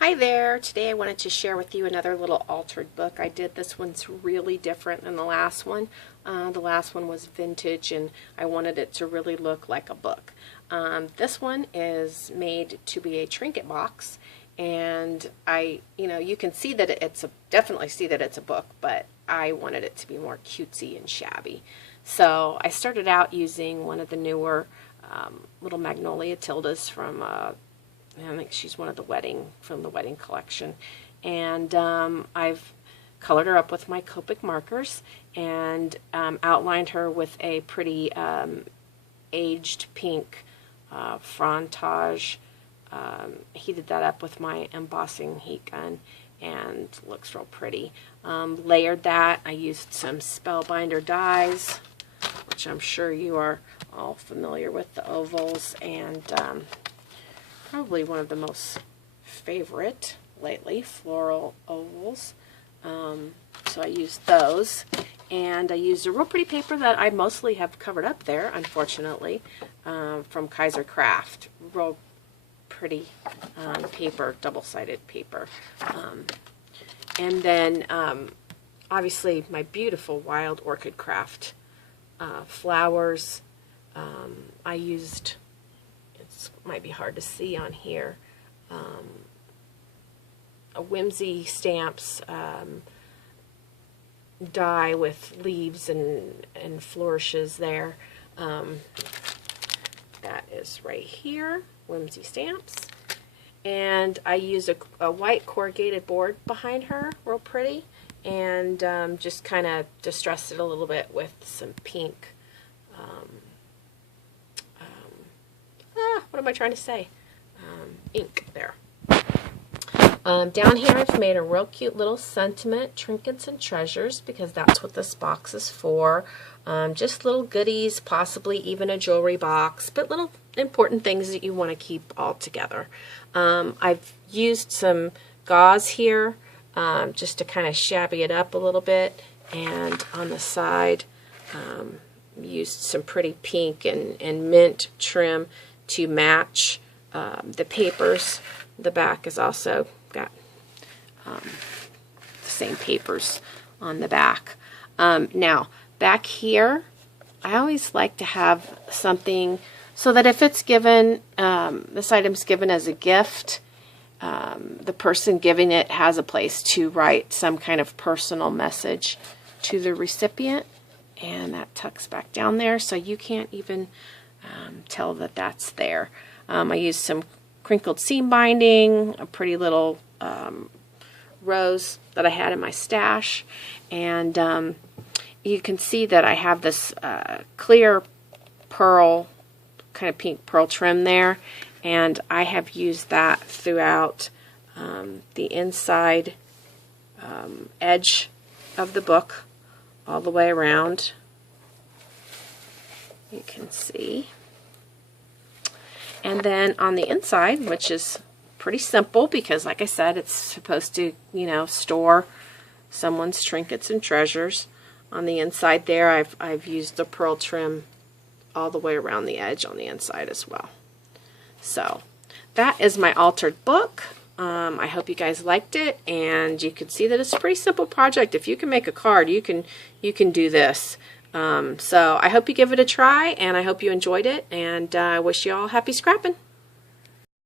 Hi there. Today I wanted to share with you another little altered book I did. This one's really different than the last one. The last one was vintage and I wanted it to really look like a book. This one is made to be a trinket box, and you can see that definitely see that it's a book, but I wanted it to be more cutesy and shabby. So I started out using one of the newer little Magnolia Tildas from I think she's one of the wedding collection, and I've colored her up with my Copic markers and outlined her with a pretty aged pink frontage. Heated that up with my embossing heat gun and looks real pretty. Layered that. I used some Spellbinder dies, which I'm sure you are all familiar with, the ovals, and probably one of the most favorite lately, floral ovals. So I used those, and I used a real pretty paper that I mostly have covered up there, unfortunately, from Kaiser Craft. Real pretty paper, double-sided paper. And then obviously my beautiful Wild Orchid Craft flowers. I used, it might be hard to see on here, a Whimsy Stamps die with leaves and flourishes there. That is right here, Whimsy Stamps. And I used a white corrugated board behind her, real pretty, and just kind of distressed it a little bit with some pink. What am I trying to say? Ink there. Down here I've made a real cute little sentiment, trinkets and treasures, because that's what this box is for. Just little goodies, possibly even a jewelry box, but little important things that you want to keep all together. I've used some gauze here just to kind of shabby it up a little bit, and on the side used some pretty pink and mint trim to match the papers. The back is also got the same papers on the back. Now, back here, I always like to have something so that if it's given, this item's given as a gift, the person giving it has a place to write some kind of personal message to the recipient, and that tucks back down there so you can't even tell that that's there. I used some crinkled seam binding, a pretty little rose that I had in my stash, and you can see that I have this clear pearl, kind of pink pearl trim there, and I have used that throughout the inside edge of the book all the way around. You can see. And then on the inside, which is pretty simple because, like I said, it's supposed to, store someone's trinkets and treasures. On the inside there, I've used the pearl trim all the way around the edge on the inside as well. So that is my altered book. I hope you guys liked it, and you can see that it's a pretty simple project. If you can make a card, you can do this. So I hope you give it a try, and I hope you enjoyed it, and I wish you all happy scrapping.